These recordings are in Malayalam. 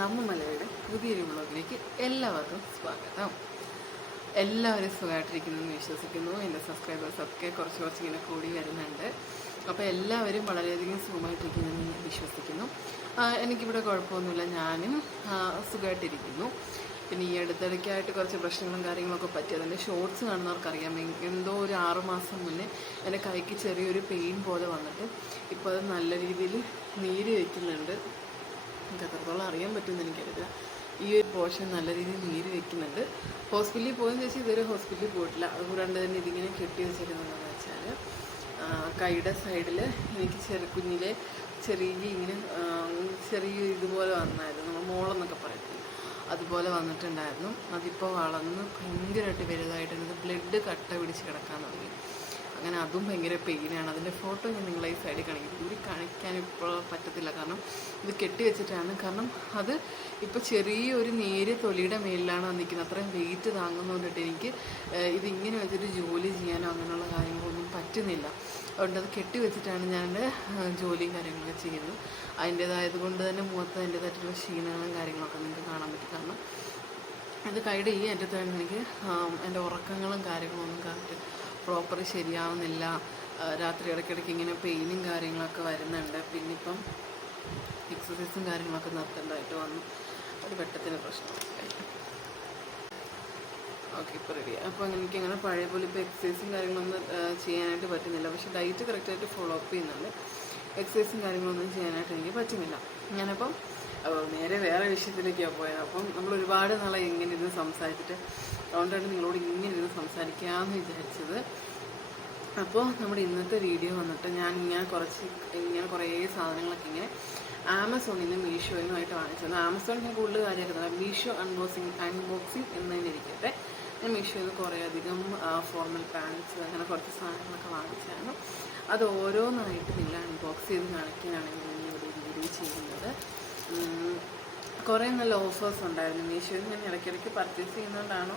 നമ്മ മലയുടെ പുതിയൊരു വ്ളോഗിലേക്ക് എല്ലാവർക്കും സ്വാഗതം. എല്ലാവരും സുഖമായിട്ടിരിക്കുന്നു എന്ന് വിശ്വസിക്കുന്നു. എൻ്റെ സബ്സ്ക്രൈബേഴ്സൊക്കെ കുറച്ച് ഇങ്ങനെ കൂടി വരുന്നുണ്ട്. അപ്പോൾ എല്ലാവരും വളരെയധികം സുഖമായിട്ടിരിക്കുന്നെന്ന് ഞാൻ വിശ്വസിക്കുന്നു. എനിക്കിവിടെ കുഴപ്പമൊന്നുമില്ല, ഞാനും സുഖമായിട്ടിരിക്കുന്നു. പിന്നെ ഈ അടുത്തിടയ്ക്കായിട്ട് കുറച്ച് പ്രശ്നങ്ങളും കാര്യങ്ങളൊക്കെ പറ്റി. അതിൻ്റെ ഷോർട്സ് കാണുന്നവർക്കറിയാം. എന്തോ ഒരു 6 മാസം മുന്നേ എൻ്റെ കൈക്ക് ചെറിയൊരു പെയിൻ പോലെ വന്നിട്ട് ഇപ്പോൾ അത് നല്ല രീതിയിൽ നീര് വയ്ക്കുന്നുണ്ട്. എനിക്ക് എത്രത്തോളം അറിയാൻ പറ്റുമെന്ന് എനിക്കറിയില്ല. ഈ ഒരു പോർഷൻ നല്ല രീതിയിൽ നീര് വയ്ക്കുന്നുണ്ട്. ഹോസ്പിറ്റലിൽ പോയെന്ന് ചോദിച്ചാൽ ഇതുവരെ ഹോസ്പിറ്റലിൽ പോയിട്ടില്ല. അതുകൂടാണ്ട് തന്നെ ഇതിങ്ങനെ കെട്ടി വെച്ചിരുന്നതെന്ന് വെച്ചാൽ കൈയുടെ സൈഡിൽ എനിക്ക് കുഞ്ഞിലെ ചെറിയ ഇതുപോലെ വന്നായിരുന്നു. നമ്മൾ മോളെന്നൊക്കെ പറയത്തില്ല, അതുപോലെ വന്നിട്ടുണ്ടായിരുന്നു. അതിപ്പോൾ വളർന്ന് ഭയങ്കരമായിട്ട് വലുതായിട്ടുണ്ട്. ബ്ലഡ് കട്ട പിടിച്ച് കിടക്കാൻ തുടങ്ങി. അങ്ങനെ അതും ഭയങ്കര പെയിനാണ്. അതിൻ്റെ ഫോട്ടോ ഞാൻ നിങ്ങളെ ഈ സൈഡിൽ കാണിക്കും. ദൂരെ കാണിക്കാൻ ഇപ്പോൾ പറ്റത്തില്ല, കാരണം ഇത് കെട്ടി വെച്ചിട്ടാണ്. കാരണം അത് ഇപ്പോൾ ചെറിയൊരു നേരിയ തൊലിയുടെ മേലിലാണ് വന്നിരിക്കുന്നത്. അത്രയും വെയിറ്റ് താങ്ങുന്നതുകൊണ്ടിട്ട് എനിക്ക് ഇതിങ്ങനെ വെച്ചിട്ട് ജോലി ചെയ്യാനോ അങ്ങനെയുള്ള കാര്യങ്ങളൊന്നും പറ്റുന്നില്ല. അതുകൊണ്ട് അത് കെട്ടി വെച്ചിട്ടാണ് ഞാൻ ജോലിയും കാര്യങ്ങളൊക്കെ ചെയ്യുന്നത്. അതിൻ്റേതായത് കൊണ്ട് തന്നെ മുഖത്ത് അതിൻ്റേതായിട്ടുള്ള ക്ഷീണങ്ങളും കാര്യങ്ങളൊക്കെ നിങ്ങൾക്ക് കാണാൻ പറ്റും. കാരണം അത് കൈയുടെ ഈ അറ്റത്താണ് എനിക്ക് എൻ്റെ ഉറക്കങ്ങളും കാര്യങ്ങളൊന്നും കറക്റ്റ് പ്രോപ്പർ ശരിയാവുന്നില്ല. രാത്രി ഇടയ്ക്കിടയ്ക്ക് ഇങ്ങനെ പെയിനും കാര്യങ്ങളൊക്കെ വരുന്നുണ്ട്. പിന്നെ ഇപ്പം എക്സസൈസും കാര്യങ്ങളൊക്കെ നിർത്തേണ്ടതായിട്ട് വന്നു. ഒരു വെട്ടത്തിന് പ്രശ്നമൊക്കെ. ഓക്കെ, ഇപ്പോൾ റെഡിയാണ്. അപ്പോൾ എനിക്കങ്ങനെ പഴയ പോലെ ഇപ്പോൾ എക്സസൈസും കാര്യങ്ങളൊന്നും ചെയ്യാനായിട്ട് പറ്റുന്നില്ല. പക്ഷേ ഡയറ്റ് കറക്റ്റായിട്ട് ഫോളോ അപ്പ് ചെയ്യുന്നുണ്ട്. എക്സസൈസും കാര്യങ്ങളൊന്നും ചെയ്യാനായിട്ട് എനിക്ക് പറ്റുന്നില്ല. ഞാനപ്പം നേരെ വേറെ വിഷയത്തിലേക്കാണ് പോയത്. അപ്പം നമ്മൾ ഒരുപാട് നാളെ ഇങ്ങനെ ഇരുന്ന് സംസാരിച്ചിട്ട്, അതുകൊണ്ടാണ് നിങ്ങളോട് ഇങ്ങനെ ഇരുന്ന് സംസാരിക്കാമെന്ന് വിചാരിച്ചത്. അപ്പോൾ നമ്മുടെ ഇന്നത്തെ വീഡിയോ വന്നിട്ട് ഞാൻ ഇങ്ങനെ കുറേ സാധനങ്ങളൊക്കെ ഇങ്ങനെ ആമസോണിൽ നിന്ന് മീഷോയിലുമായിട്ട് വാങ്ങിച്ചത്. ആമസോൺ ഞാൻ കൂടുതൽ കാര്യമാക്കുന്നത്, മീഷോ അൺബോക്സിങ് എന്നതിനിരിക്കട്ടെ. ഞാൻ മീഷോയിൽ നിന്ന് കുറേ അധികം ഫോർമൽ പാൻറ്റ്സ് അങ്ങനെ കുറച്ച് സാധനങ്ങളൊക്കെ വാങ്ങിച്ചായിരുന്നു. അത് ഓരോന്നായിട്ട് നിങ്ങൾ അൺബോക്സ് ചെയ്ത് കാണിക്കാനാണെങ്കിൽ ഞാൻ ഒരു വീഡിയോ ചെയ്യുന്നത്. കുറേ നല്ല ഓഫേഴ്സ് ഉണ്ടായിരുന്നു മീഷോയിൽ. ഞാൻ ഇടയ്ക്കിടയ്ക്ക് പർച്ചേസ് ചെയ്യുന്നതുകൊണ്ടാണോ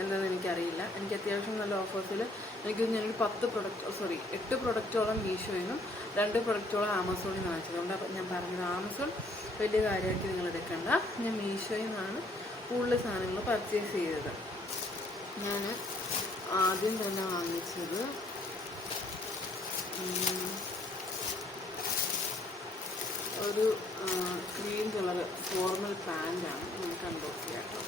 എന്താണെന്ന് എനിക്കറിയില്ല. എനിക്ക് അത്യാവശ്യം നല്ല ഓഫേഴ്സിൽ ഞാനൊരു 8 പ്രൊഡക്റ്റോളം മീഷോയിൽ നിന്നും 2 പ്രൊഡക്റ്റോളം ആമസോണിൽ നിന്ന് വാങ്ങിച്ചത്. അതുകൊണ്ട് ഞാൻ പറഞ്ഞത് ആമസോൺ വലിയ കാര്യമാക്കി നിങ്ങൾ എടുക്കണ്ട. ഞാൻ മീഷോയിൽ നിന്നാണ് കൂടുതൽ സാധനങ്ങൾ പർച്ചേസ് ചെയ്തത്. ഞാൻ ആദ്യം തന്നെ വാങ്ങിച്ചത് ഒരു ക്രീം കളർ ഫോർമൽ പാൻറ്റാണ്. നമുക്ക് അൺബോക്സ് ചെയ്യാം കേട്ടോ.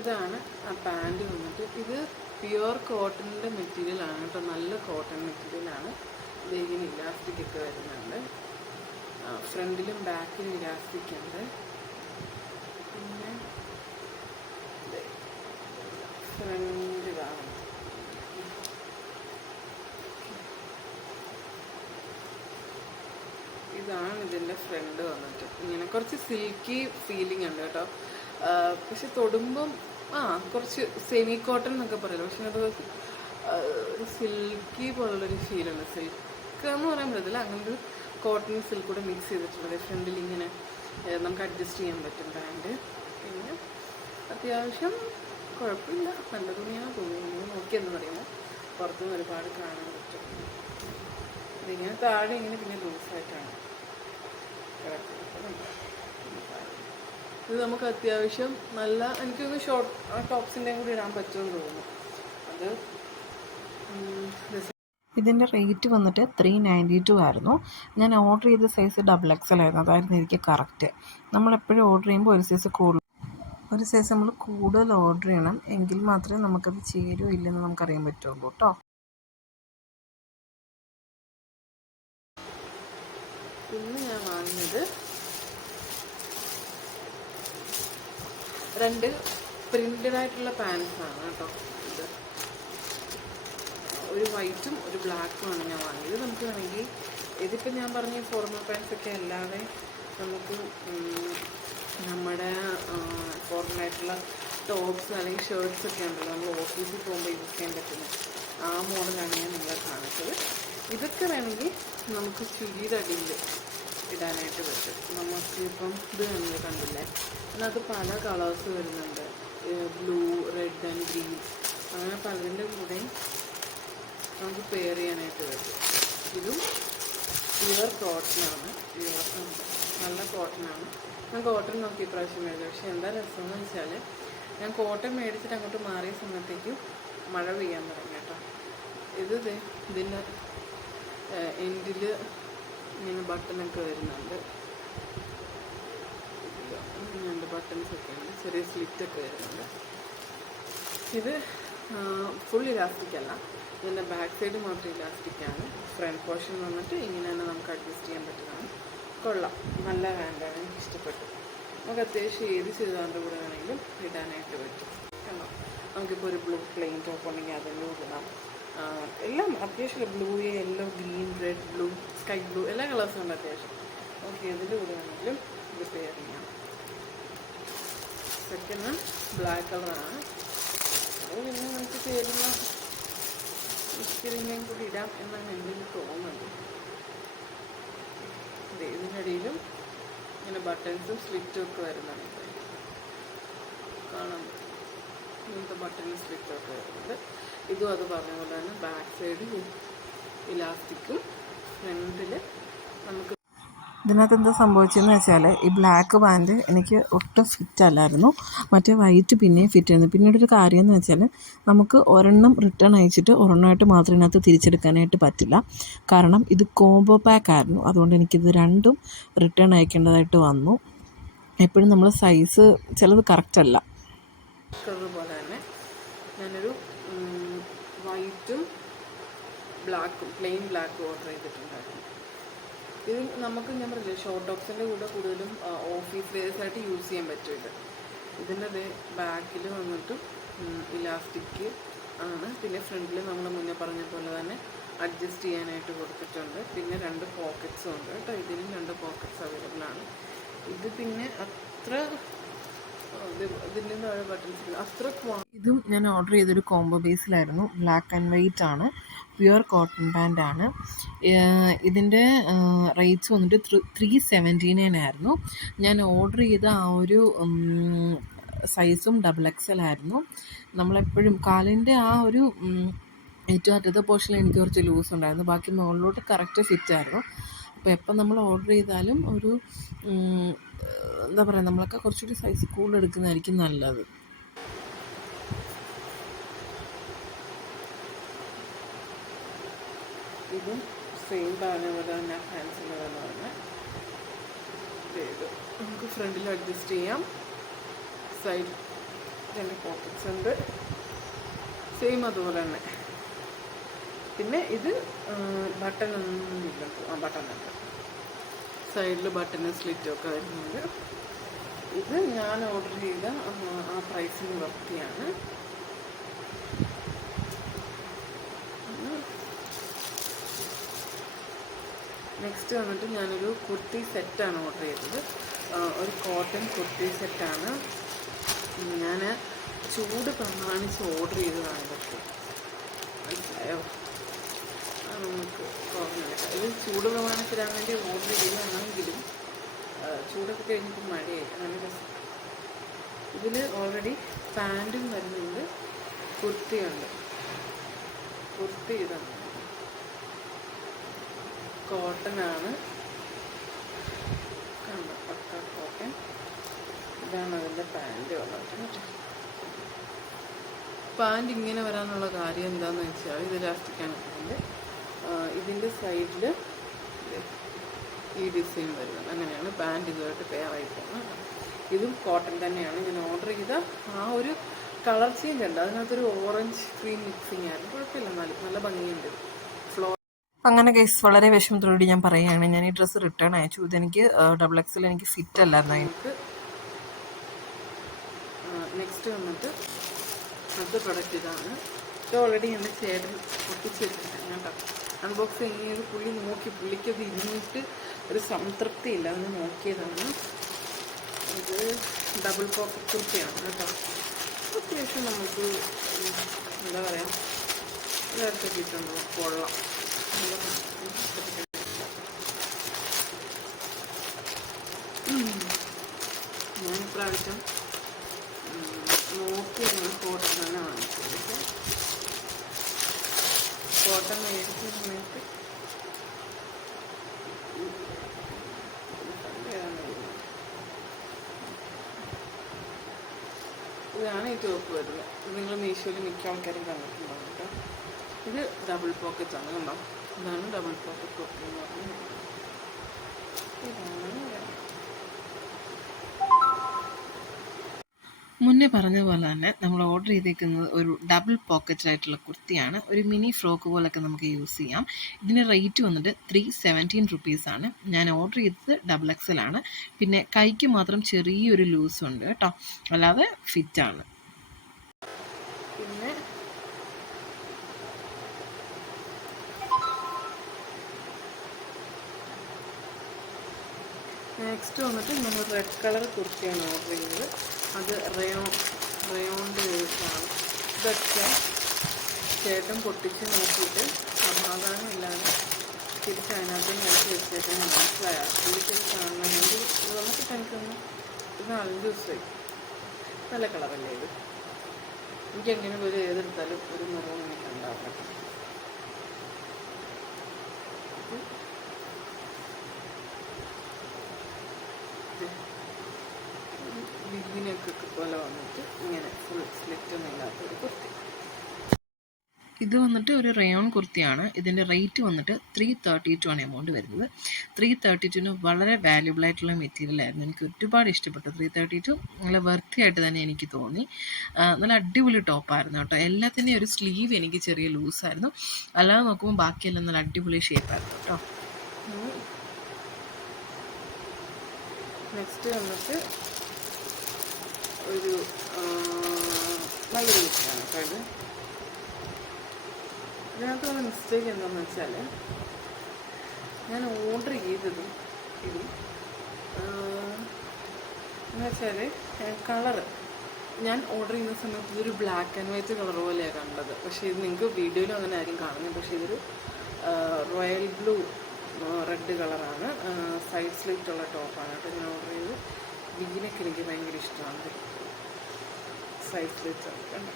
ഇതാണ് ആ പാൻറ്റ് വന്നിട്ട്. ഇത് പ്യുവർ കോട്ടണിൻ്റെ മെറ്റീരിയലാണ് കേട്ടോ. നല്ല കോട്ടൺ മെറ്റീരിയലാണ്. ഇതിങ്ങനെ ഇലാസ്റ്റിക് ഒക്കെ വരുന്നുണ്ട്. ഫ്രണ്ടിലും ബാക്കിലും ഇലാസ്റ്റിക് ഉണ്ട്. പിന്നെ ഫ്രണ്ട് കാണും. ഇതാണ് ഇതിൻ്റെ ഫ്രണ്ട് വന്നിട്ട്. ഇങ്ങനെ കുറച്ച് സിൽക്കി ഫീലിംഗ് ഉണ്ട് കേട്ടോ. പക്ഷെ തൊടുമ്പം കുറച്ച് സെമി കോട്ടൺ എന്നൊക്കെ പറയല്ലോ, പക്ഷെ അത് ഒരു സിൽക്കി പോലുള്ളൊരു ഫീലുണ്ട്. സിൽക്ക് എന്ന് പറയാൻ പറ്റത്തില്ല, അങ്ങനത്തെ കോട്ടൺ സിൽക്ക് കൂടെ മിക്സ് ചെയ്തിട്ടുള്ളത്. ഫ്രണ്ടിൽ ഇങ്ങനെ നമുക്ക് അഡ്ജസ്റ്റ് ചെയ്യാൻ പറ്റും പാൻറ്റ്. പിന്നെ അത്യാവശ്യം കുഴപ്പമില്ല, നല്ല തുണിയാണ് തോന്നുന്നത്. നോക്കിയെന്ന് പറയുമ്പോൾ പുറത്തുനിന്ന് ഒരുപാട് കാണാൻ പറ്റും. ഇതിങ്ങനെ താഴെ ഇങ്ങനെ പിന്നെ ലൂസായിട്ടാണ് കിടക്കുന്നത്. ഇത് നമുക്ക് അത്യാവശ്യം നല്ല, എനിക്കൊന്ന് ഷോർട്ട് ടോപ്സിൻ്റെയും കൂടി ഇടാൻ പറ്റുമെന്ന് തോന്നുന്നു. അത് ഇതിൻ്റെ റേറ്റ് വന്നിട്ട് 392 ആയിരുന്നു. ഞാൻ ഓർഡർ ചെയ്ത സൈസ് XXL ആയിരുന്നു. അതായിരുന്നു എനിക്ക് കറക്റ്റ്. നമ്മളെപ്പോഴും ഓർഡർ ചെയ്യുമ്പോൾ ഒരു സൈസ് നമ്മൾ കൂടുതൽ ഓർഡർ ചെയ്യണം, എങ്കിൽ മാത്രമേ നമുക്കത് ചേരുമോ ഇല്ലെന്ന് നമുക്കറിയാൻ പറ്റുള്ളൂ കേട്ടോ. ഇന്ന് ഞാൻ വാങ്ങിയത് 2 പ്രിൻ്റഡ് ആയിട്ടുള്ള പാൻസാണ് കേട്ടോ. ഒരു വൈറ്റും ഒരു ബ്ലാക്കുമാണ് ഞാൻ വാങ്ങിയത്. നമുക്ക് വേണമെങ്കിൽ ഇതിപ്പോൾ ഞാൻ പറഞ്ഞ ഫോർമൽ പാൻസൊക്കെ അല്ലാതെ നമുക്ക് നമ്മുടെ ഫോർമലായിട്ടുള്ള ടോപ്സ് അല്ലെങ്കിൽ ഷർട്ട്സ് ഒക്കെ ഉണ്ടല്ലോ നമ്മൾ ഓഫീസിൽ പോകുമ്പോൾ യൂസ് ചെയ്യാൻ പറ്റുന്ന ആ മോഡലാണ് ഞാൻ നിങ്ങളെ കാണിച്ചത്. ഇതൊക്കെ വേണമെങ്കിൽ നമുക്ക് ചുരിയുടെ അടിയിൽ ഇടാനായിട്ട് പറ്റും. നമുക്ക് ഇപ്പം ഇത് നിങ്ങൾ കണ്ടില്ലേ, അതിനകത്ത് പല കളേഴ്സ് വരുന്നുണ്ട്, ബ്ലൂ, റെഡ് ആൻഡ് ഗ്രീൻ, അങ്ങനെ പലതിൻ്റെ കൂടെയും നമുക്ക് പെയർ ചെയ്യാനായിട്ട് പറ്റും. ഇതും പ്യുവർ കോട്ടനാണ്, നല്ല കോട്ടനാണ്. ഞാൻ കോട്ടൺ നോക്കി ഇപ്രാവശ്യം മേടിച്ചത്. പക്ഷേ എന്താ രസമെന്ന് വെച്ചാൽ ഞാൻ കോട്ടൺ മേടിച്ചിട്ട് അങ്ങോട്ട് മാറിയ സമയത്തേക്കും മഴ പെയ്യാൻ തുടങ്ങി കേട്ടോ. ഇതിൻ്റെ എൻഡിൽ ഇങ്ങനെ ബട്ടണൊക്കെ വരുന്നുണ്ട്, ബട്ടൺസൊക്കെ ഉണ്ട്, ചെറിയ സ്ലിറ്റൊക്കെ വരുന്നുണ്ട്. ഇത് ഫുൾ ഇലാസ്റ്റിക് അല്ല, ഇതിൻ്റെ ബാക്ക് സൈഡ് മാത്രം ഇലാസ്റ്റിക്കാണ്. ഫ്രണ്ട് പോർഷൻ വന്നിട്ട് ഇങ്ങനെ തന്നെ നമുക്ക് അഡ്ജസ്റ്റ് ചെയ്യാൻ പറ്റുന്നതാണ്. കൊള്ളാം, നല്ല ഹാൻഡാണ്, എനിക്ക് ഇഷ്ടപ്പെട്ടു. നമുക്ക് അത്യാവശ്യം ഏത് ചുരിദാറിൻ്റെ കൂടെ വേണമെങ്കിലും ഇടാനായിട്ട് പറ്റും. കണ്ടോ, നമുക്കിപ്പോൾ ഒരു ബ്ലൂ പ്ലെയിൻ ടോപ്പ് ഉണ്ടെങ്കിൽ അതിൻ്റെ കൂടെ ഇടാം. എല്ലാം അത്യാവശ്യം blue, yellow, green, red, blue, sky blue, എല്ലാ കളേഴ്സും ഉണ്ട് അത്യാവശ്യം. നമുക്ക് ഏതിൻ്റെ കൂടെ വേണമെങ്കിലും ഇത് പെയർ ചെയ്യാം. സെക്കൻഡ് ബ്ലാക്ക് കളറാണ്. അത് പിന്നെ നമുക്ക് ചേരുന്ന ഇഷ്ടിരിങ്ങയും കൂടി ഇടാം എന്നാണ് എൻ്റെ തോന്നുന്നത്. ഇതിനിടയിലും ഇങ്ങനെ ബട്ടൺസും സ്ലിറ്റും ഒക്കെ വരുന്നുണ്ട്, കാണാൻ ഇങ്ങനത്തെ ബട്ടണും സ്ലിറ്റും ഒക്കെ വരുന്നുണ്ട്. ഇതും അത് പറഞ്ഞ പോലെ തന്നെ ബാക്ക് സൈഡ് ഇലാസ്റ്റിക്കും ഫ്രണ്ടിൽ നമുക്ക്. ഇതിനകത്ത് എന്താ സംഭവിച്ചതെന്ന് വെച്ചാൽ ഈ ബ്ലാക്ക് പാൻറ്റ് എനിക്ക് ഒട്ടും ഫിറ്റ് അല്ലായിരുന്നു, മറ്റേ വൈറ്റ് പിന്നെയും ഫിറ്റ് ആയിരുന്നു. പിന്നീടൊരു കാര്യം എന്ന് വെച്ചാൽ നമുക്ക് ഒരെണ്ണം റിട്ടേൺ അയച്ചിട്ട് ഒരെണ്ണമായിട്ട് മാത്രം ഇതിനകത്ത് തിരിച്ചെടുക്കാനായിട്ട് പറ്റില്ല. കാരണം ഇത് കോംബോ പാക്ക് ആയിരുന്നു, അതുകൊണ്ട് എനിക്കിത് രണ്ടും റിട്ടേൺ അയക്കേണ്ടതായിട്ട് വന്നു. എപ്പോഴും നമ്മൾ സൈസ് ചിലത് കറക്റ്റ് അല്ല. അതുപോലെ തന്നെ ഞാനൊരു വൈറ്റും ബ്ലാക്കും പ്ലെയിൻ ബ്ലാക്കും ഓർഡർ ചെയ്തിട്ടുണ്ടായിരുന്നു. ഇത് നമുക്ക് ഞാൻ പറഞ്ഞില്ലേ ഷോർട്ട് ടോപ്സിൻ്റെ കൂടെ കൂടുതലും ഓഫീസ് വെയർസായിട്ട് യൂസ് ചെയ്യാൻ പറ്റും. ഇതിൻ്റെ ബാക്കിൽ വന്നിട്ടും ഇലാസ്റ്റിക് ആണ്. പിന്നെ ഫ്രണ്ടിൽ നമ്മൾ മുന്നേ പറഞ്ഞ പോലെ തന്നെ അഡ്ജസ്റ്റ് ചെയ്യാനായിട്ട് കൊടുത്തിട്ടുണ്ട്. പിന്നെ 2 പോക്കറ്റ്സും ഉണ്ട് കേട്ടോ. ഇതിനും 2 പോക്കറ്റ്സ് അവൈലബിൾ ആണ്. ഇത് പിന്നെ അത്ര ഇതിൻ്റെ താഴെ ബട്ടൺസ് അത്ര. ഇതും ഞാൻ ഓർഡർ ചെയ്തൊരു കോംബോ ബേസിലായിരുന്നു. ബ്ലാക്ക് ആൻഡ് വൈറ്റ് ആണ്, പ്യുവർ കോട്ടൺ പാൻ്റ് ആണ്. ഇതിൻ്റെ റേറ്റ്സ് വന്നിട്ട് 379 ആയിരുന്നു. ഞാൻ ഓർഡർ ചെയ്ത ആ ഒരു സൈസും XXL ആയിരുന്നു. നമ്മളെപ്പോഴും കാലിൻ്റെ ആ ഒരു ഏറ്റവും അറ്റത്തെ പോർഷനിൽ എനിക്ക് കുറച്ച് ലൂസ് ഉണ്ടായിരുന്നു, ബാക്കി മുകളിലോട്ട് കറക്റ്റ് ഫിറ്റായിരുന്നു. അപ്പോൾ എപ്പം നമ്മൾ ഓർഡർ ചെയ്താലും ഒരു എന്താ പറയുക, നമ്മളൊക്കെ കുറച്ചുകൂടി സൈസ് കൂടുതൽ എടുക്കുന്നതായിരിക്കും നല്ലത്. ഇതും സെയിം പറഞ്ഞ പോലെ തന്നെ ഹാൻഡ്സിൻ്റെ പോലെ തന്നെ നമുക്ക് ഫ്രണ്ടിൽ അഡ്ജസ്റ്റ് ചെയ്യാം. സൈഡ് 2 പോക്കറ്റ്സ് ഉണ്ട്, സെയിം അതുപോലെ തന്നെ. പിന്നെ ഇത് ബട്ടൺ ഒന്നും ഇല്ല, ബട്ടൺ ഉണ്ട്, സൈഡിൽ ബട്ടണും സ്ലിറ്റും ഒക്കെ വരുന്നുണ്ട്. ഇത് ഞാൻ ഓർഡർ ചെയ്ത ആ പ്രൈസിന് വർത്തിയാണ്. നെക്സ്റ്റ് വന്നിട്ട് ഞാനൊരു കുർത്തി സെറ്റാണ് ഓർഡർ ചെയ്തത്. ഒരു കോട്ടൺ കുർത്തി സെറ്റാണ്. ഞാൻ ചൂട് പ്രമാണിച്ച് ഓർഡർ ചെയ്തതാണ്. ഇതൊക്കെ മനസ്സിലായോ? നമുക്ക് കുറഞ്ഞെടുക്കാം. ഇത് ചൂട് പ്രമാണത്തിലാൻ വേണ്ടി ഓർഡർ ചെയ്തതാണെങ്കിലും ചൂടൊക്കെ കഴിഞ്ഞിട്ട് മഴയായി, നല്ല രസം. ഇതിൽ ഓൾറെഡി പാൻറ്റും വരുന്നുണ്ട്, കുർത്തിയുണ്ട്. കുർത്തി ഇതാണ്, കോട്ടനാണ്, കണ്ടോ, പക്ക കോട്ടൺ. ഇതാണ് അതിൻ്റെ പാൻറ്റ് വന്നിട്ട്. പാൻറ്റ് ഇങ്ങനെ വരാനുള്ള കാര്യം എന്താണെന്ന് വെച്ചാൽ ഇത് ഇലാസ്റ്റിക്കാണ് ഇതിൻ്റെ. ഇതിൻ്റെ സൈഡിൽ ഈ ഡിസൈൻ വരുന്നത്, അങ്ങനെയാണ് പാൻറ്റ് ഇതുമായിട്ട് പെയറായി പോകുന്നത്. ഇതും കോട്ടൺ തന്നെയാണ്. ഞാൻ ഓർഡർ ചെയ്ത ആ ഒരു കളർ ചേഞ്ച് ഉണ്ട്, അതിനകത്തൊരു ഓറഞ്ച് ക്രീം മിക്സിങ് ആയിരുന്നു. കുഴപ്പമില്ല, നല്ല ഭംഗിയുണ്ട്. അങ്ങനെ കേസ് വളരെ വിഷമത്തോടുകൂടി ഞാൻ പറയുകയാണ്, ഞാൻ ഈ ഡ്രസ്സ് റിട്ടേൺ അയച്ചു. ഇതെനിക്ക് XXL എനിക്ക് ഫിറ്റ് അല്ലായിരുന്നു. നമുക്ക് നെക്സ്റ്റ് വന്നിട്ട് അടുത്ത പ്രൊഡക്റ്റ് ഇതാണ്. ഇത് ഓൾറെഡി എൻ്റെ ചേട്ടൻ ഒട്ടിച്ച് വെച്ചിട്ടുണ്ട് കേട്ടോ. അൺബോക്സ് ചെയ്ത് പുള്ളിക്കത് ഇരുന്നിട്ട് ഒരു സംതൃപ്തി ഇല്ല, അതിന് നോക്കിയതാണ്. ഇത് ഡബിൾ പോക്കറ്റ് കുർത്തിയാണ് കേട്ടോ. അത്യാവശ്യം നമുക്ക് എന്താ പറയുക ഇതൊക്കെ ഇട്ടുണ്ടോ കൊള്ളാം. ഞാൻ ഇപ്രാവശ്യം നോക്കി കോട്ടൺ തന്നെ വാങ്ങിച്ചത്. പക്ഷേ കോട്ടൺ മേടിച്ച സമയത്ത് ഇതാണ് ഈ ടോപ്പ് വരുന്നത്. ഇത് നിങ്ങൾ മീഷോയിൽ മിക്ക ആൾക്കാരും കണ്ടിട്ടുണ്ടാവും കേട്ടോ. ഇത് ഡബിൾ പോക്കറ്റാണ് കണ്ടോ. ഇതാണ് ഡബിൾ പോക്കറ്റ് ടോപ്പ് എന്ന് പറയുന്നത്. ഇതാണ് മുന്നേ പറഞ്ഞതുപോലെ തന്നെ നമ്മൾ ഓർഡർ ചെയ്തേക്കുന്നത് ഒരു ഡബിൾ പോക്കറ്റായിട്ടുള്ള കുർത്തിയാണ്. ഒരു മിനി ഫ്രോക്ക് പോലൊക്കെ നമുക്ക് യൂസ് ചെയ്യാം. ഇതിൻ്റെ റേറ്റ് വന്നിട്ട് 317 റുപ്പീസാണ്. ഞാൻ ഓർഡർ ചെയ്തത് XXL ആണ്. പിന്നെ കൈക്ക് മാത്രം ചെറിയൊരു ലൂസുണ്ട് കേട്ടോ, അല്ലാതെ ഫിറ്റാണ്. പിന്നെ നെക്സ്റ്റ് വന്നിട്ട് നമ്മൾ റെഡ് കളർ കുർത്തിയാണ് ഓർഡർ ചെയ്തത്. അത് റയോണ്ട് ആണ്. ഇതൊക്കെ ചേട്ടൻ പൊട്ടിച്ച് നോക്കിയിട്ട് സമാധാനമില്ലാതെ തിരിച്ച് അതിനകത്ത് നോക്കി വെച്ചേക്കാൻ മനസ്സിലായ വീട്ടിൽ കാണണമെങ്കിൽ ഇത് നമുക്ക് എനിക്കൊന്ന് ഇത് 4 ദിവസമായി. നല്ല കളറല്ലേ ഇത്. എനിക്കെങ്ങനെ ഒരു ഏതെടുത്താലും ഒരു നിറവും എനിക്ക് ഉണ്ടാവട്ടെ. ബിഗിനൊക്കെ പോലെ വന്നിട്ട് ഇങ്ങനെ ഫുൾ സ്ലിറ്റൊന്നും ഇല്ലാത്തൊരു കുർത്തി. ഇത് വന്നിട്ട് ഒരു റയോൺ കുർത്തിയാണ്. ഇതിൻ്റെ റേറ്റ് വന്നിട്ട് 332 ആണ് എമൗണ്ട് വരുന്നത്. 332 വളരെ വാല്യുബിൾ ആയിട്ടുള്ള മെറ്റീരിയൽ ആയിരുന്നു. എനിക്ക് ഒരുപാട് ഇഷ്ടപ്പെട്ടു. 332 നല്ല വർത്തി ആയിട്ട് തന്നെ എനിക്ക് തോന്നി. നല്ല അടിപൊളി ടോപ്പായിരുന്നു കേട്ടോ. എല്ലാത്തിൻ്റെയും ഒരു സ്ലീവ് എനിക്ക് ചെറിയ ലൂസായിരുന്നു. അല്ലാതെ നോക്കുമ്പോൾ ബാക്കിയെല്ലാം നല്ല അടിപൊളി ഷേപ്പായിരുന്നു കേട്ടോ. നെക്സ്റ്റ് വന്നിട്ട് ഒരു നല്ലൊരു കുർത്തിയാണ് കേട്ടോ. ഇതിനകത്ത് വന്ന മിസ്റ്റേക്ക് എന്താണെന്ന് വെച്ചാൽ ഞാൻ ഓർഡർ ചെയ്തതും ഇതും എന്ന് വെച്ചാൽ കളറ് ഞാൻ ഓർഡർ ചെയ്യുന്ന സമയത്ത് ഇതൊരു ബ്ലാക്ക് ആൻഡ് വൈറ്റ് കളർ പോലെയാണ് കണ്ടത്. പക്ഷേ ഇത് നിങ്ങൾക്ക് വീഡിയോയിലും അങ്ങനെ ആയിരിക്കും കാണുന്നത്. പക്ഷേ ഇതൊരു റോയൽ ബ്ലൂ റെഡ് കളറാണ്. സൈഡ് സ്ലിറ്റുള്ള ടോപ്പാണ് കേട്ടോ ഞാൻ ഓർഡർ ചെയ്തത്. വീനൊക്കെ എനിക്ക് ഭയങ്കര ഇഷ്ടമാണ്. സൈഡ് സ്ലിറ്റ് കണ്ടോ.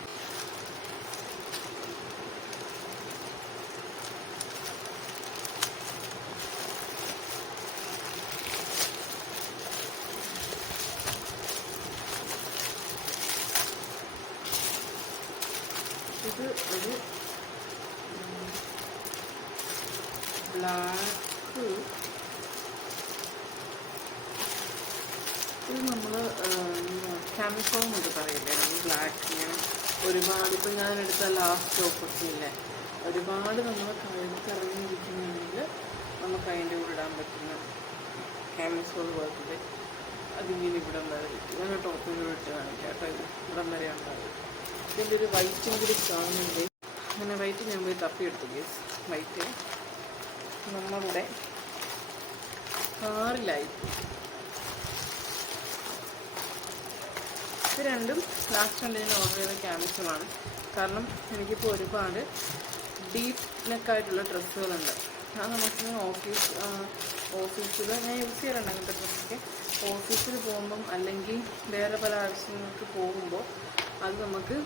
ഇത് ഒരു ബ്ലാക്ക്, ഇത് നമ്മൾ ക്യാമിഫോം എന്ന് പറയില്ലേ, നമ്മൾ ബ്ലാക്ക് ഇങ്ങനെ ഒരുപാട് ഇപ്പം ഞാനെടുത്ത ലാസ്റ്റ് ടോപ്പൊക്കെ ഇല്ലേ, ഒരുപാട് നമ്മൾ കഴുത്തിറങ്ങിയിരിക്കുന്നുണ്ടെങ്കിൽ നമുക്ക് അതിൻ്റെ കൂടെ ഇടാൻ പറ്റുന്ന ക്യാമിഫോൾ പോലത്തെ അതിങ്ങനെ ഇവിടം വരെ വയ്ക്കും. ഞാൻ ടോപ്പിൻ്റെ കൂടെ ഇട്ട് കാണിക്കാം കേട്ടോ. ഇത് ഇവിടം വരെ ഉണ്ടാവും. ഇതിൻ്റെ ഒരു വൈറ്റും കൂടി കാണുന്നുണ്ട്. അങ്ങനെ വൈറ്റ് ഞാൻ പോയി തപ്പിയെടുത്തു. ഗേസ് വൈറ്റ് നമ്മളുടെ കാറിലായി. ഇത് രണ്ടും ലാസ്റ്റ് രണ്ട് ഞാൻ ഓർഡർ ചെയ്ത ക്യാൻസലാണ്. കാരണം എനിക്കിപ്പോൾ ഒരുപാട് ഡീപ്പ് നെക്കായിട്ടുള്ള ഡ്രസ്സുകളുണ്ട്. അത് നമുക്ക് ഓഫീസിൽ ഞാൻ യൂസ് ചെയ്യാറുണ്ട് അങ്ങനത്തെ ഡ്രസ്സൊക്കെ. ഓഫീസിൽ പോകുമ്പം അല്ലെങ്കിൽ വേറെ പല ആവശ്യങ്ങൾക്ക് പോകുമ്പോൾ അത് നമുക്ക്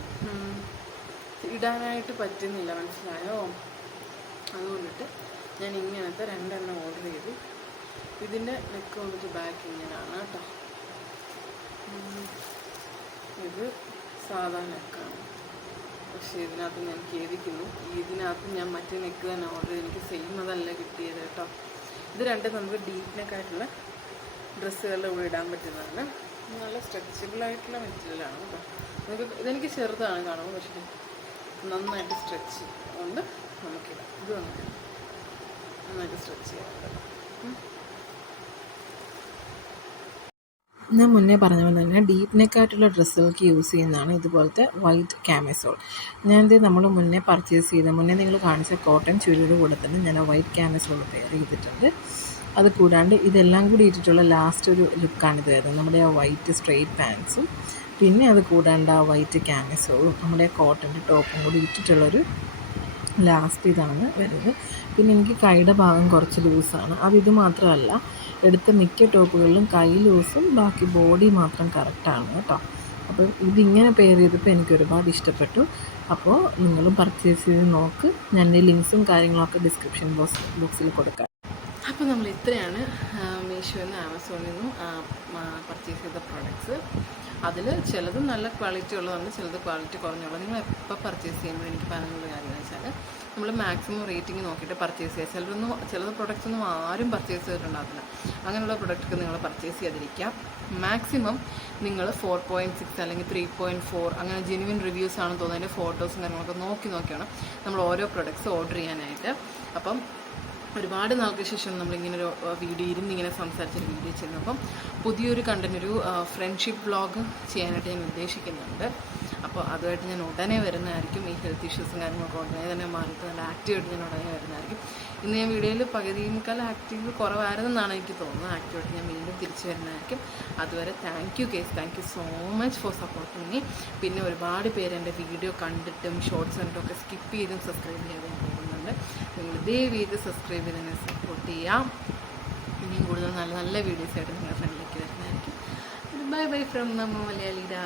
ഇടാനായിട്ട് പറ്റുന്നില്ല, മനസ്സിലായോ? അതുകൊണ്ടിട്ട് ഞാൻ ഇങ്ങനത്തെ രണ്ടെണ്ണം ഓർഡർ ചെയ്തു. ഇതിൻ്റെ നെക്ക് വന്നിട്ട് ബാക്ക് ഇങ്ങനെയാണ് കേട്ടോ. ഇത് സാധാ നെക്കാണ്. പക്ഷേ ഇതിനകത്ത് ഞാൻ ഖേദിക്കുന്നു, ഇതിനകത്ത് ഞാൻ മറ്റേ നെക്ക് തന്നെ ഓർഡർ ചെയ്ത് എനിക്ക് സെയിം അതല്ല കിട്ടിയത് കേട്ടോ. ഇത് രണ്ടും നമുക്ക് ഡീപ്പ് നെക്കായിട്ടുള്ള ഡ്രസ്സുകളുടെ കൂടെ ഇടാൻ പറ്റുന്നതാണ്. നല്ല സ്ട്രെച്ചബിളായിട്ടുള്ള മെറ്റീരിയലാണ് കേട്ടോ. നമുക്ക് ഇതെനിക്ക് ചെറുതാണ് കാണുമ്പോൾ, പക്ഷേ നന്നായിട്ട് സ്ട്രെച്ച് കൊണ്ട് നമുക്കിടാം. ഇത് നമുക്ക് നന്നായിട്ട് സ്ട്രെച്ച് ചെയ്യാറുണ്ട്. ഞാൻ മുന്നേ പറഞ്ഞ പോലെ തന്നെ ഡീപ്പ് നെക്കായിട്ടുള്ള ഡ്രസ്സുകൾക്ക് യൂസ് ചെയ്യുന്നതാണ് ഇതുപോലത്തെ വൈറ്റ് ക്യാമസോൾ. ഞാനിത് നമ്മൾ മുന്നേ പർച്ചേസ് ചെയ്ത മുന്നേ നിങ്ങൾ കാണിച്ച കോട്ടൺ ചുരിയുടെ കൂടെ തന്നെ ഞാൻ വൈറ്റ് ക്യാമസോൾ പെയർ ചെയ്തിട്ടുണ്ട്. അത് കൂടാണ്ട് ഇതെല്ലാം കൂടി ഇട്ടിട്ടുള്ള ലാസ്റ്റ് ഒരു ലുക്കാണിത് വരുന്നത്. നമ്മുടെ ആ വൈറ്റ് സ്ട്രെയിറ്റ് പാൻസും പിന്നെ അത് കൂടാണ്ട് ആ വൈറ്റ് ക്യാമിസോളും നമ്മുടെ കോട്ടൻ്റെ ടോപ്പും കൂടി ഇട്ടിട്ടുള്ളൊരു ലാസ്റ്റ് ഇതാണ് വരുന്നത്. പിന്നെ എനിക്ക് കൈയുടെ ഭാഗം കുറച്ച് ലൂസാണ്. ഇത് മാത്രമല്ല, എടുത്ത മിക്ക ടോപ്പുകളിലും കൈ ലൂസും ബാക്കി ബോഡി മാത്രം കറക്റ്റാണ് കേട്ടോ. അപ്പോൾ ഇതിങ്ങനെ പെയർ ചെയ്തപ്പോൾ എനിക്ക് ഒരുപാട് ഇഷ്ടപ്പെട്ടു. അപ്പോൾ നിങ്ങളും പർച്ചേസ് ചെയ്ത് നോക്ക്. ഞാൻ ഈ ലിങ്ക്സും കാര്യങ്ങളൊക്കെ ഡിസ്ക്രിപ്ഷൻ ബോക്സിൽ കൊടുക്കാം. അപ്പോൾ നമ്മൾ ഇത്രയാണ് മീഷോയിൽ നിന്ന് ആമസോണിൽ നിന്നും പർച്ചേസ് ചെയ്ത പ്രോഡക്ട്സ്. അതിൽ ചിലത് നല്ല ക്വാളിറ്റി ഉള്ളതാണ്, ചിലത് ക്വാളിറ്റി കുറഞ്ഞുള്ളത്. നിങ്ങൾ എപ്പോൾ പർച്ചേസ് ചെയ്യുമ്പോൾ എനിക്ക് പറയാനുള്ള കാര്യം എന്ന് വെച്ചാൽ നമ്മൾ മാക്സിമം റേറ്റിംഗ് നോക്കിയിട്ട് പർച്ചേസ് ചെയ്യുക. ചിലത് പ്രൊഡക്റ്റ്സ് ഒന്നും ആരും പർച്ചേസ് ചെയ്തിട്ടുണ്ടാകില്ല. അങ്ങനെയുള്ള പ്രൊഡക്റ്റൊക്കെ നിങ്ങൾ പർച്ചേസ് ചെയ്യാതിരിക്കുക. മാക്സിമം നിങ്ങൾ 4.6 അല്ലെങ്കിൽ 3.4 അങ്ങനെ ജെനുവിൻ റിവ്യൂസ് ആണെന്ന് തോന്നുന്നു അതിൻ്റെ ഫോട്ടോസും കാര്യങ്ങളൊക്കെ നോക്കിയാണ് നമ്മൾ ഓരോ പ്രൊഡക്ട്സ് ഓർഡർ ചെയ്യാനായിട്ട്. അപ്പം ഒരുപാട് നാൾക്ക് ശേഷം നമ്മളിങ്ങനെ ഒരു വീഡിയോ ഇരുന്നിങ്ങനെ സംസാരിച്ചൊരു വീഡിയോ ചെയ്യുന്നു. അപ്പം പുതിയൊരു കണ്ടൻറ്, ഒരു ഫ്രണ്ട്ഷിപ്പ് വ്ളോഗ് ചെയ്യാനായിട്ട് ഞാൻ ഉദ്ദേശിക്കുന്നുണ്ട്. അപ്പോൾ അതുമായിട്ട് ഞാൻ ഉടനെ വരുന്നതായിരിക്കും. ഈ ഹെൽത്ത് ഇഷ്യൂസും കാര്യങ്ങളൊക്കെ ഉടനെ തന്നെ മാറിയിട്ട് നല്ല ആക്റ്റീവായിട്ട് ഞാൻ ഉടനെ വരുന്നതായിരിക്കും. ഇന്ന് ഞാൻ വീഡിയോയിൽ പകുതിയേക്കാൾ ആക്റ്റീവ് കുറവായിരുന്നെന്നാണ് എനിക്ക് തോന്നുന്നത്. ആക്റ്റീവായിട്ട് ഞാൻ വീണ്ടും തിരിച്ചു വരുന്നതായിരിക്കും. അതുവരെ thank you so much for supporting me. പിന്നെ ഒരുപാട് പേര് എൻ്റെ വീഡിയോ കണ്ടിട്ടും ഷോർട്സ് കണ്ടിട്ടൊക്കെ സ്കിപ്പ് ചെയ്തും സബ്സ്ക്രൈബ് ചെയ്യാതെ പോകുന്നുണ്ട്. നിങ്ങൾ ദയവേത് സബ്സ്ക്രൈബ് ചെയ്ത് തന്നെ സപ്പോർട്ട് ചെയ്യാം. ഇനിയും കൂടുതൽ നല്ല നല്ല വീഡിയോസായിട്ട് നിങ്ങളുടെ ഫ്രണ്ടിലേക്ക് വരുന്നതായിരിക്കും. ബൈ ബൈ ഫ്രം നമ്മ മലയാളിഡാ.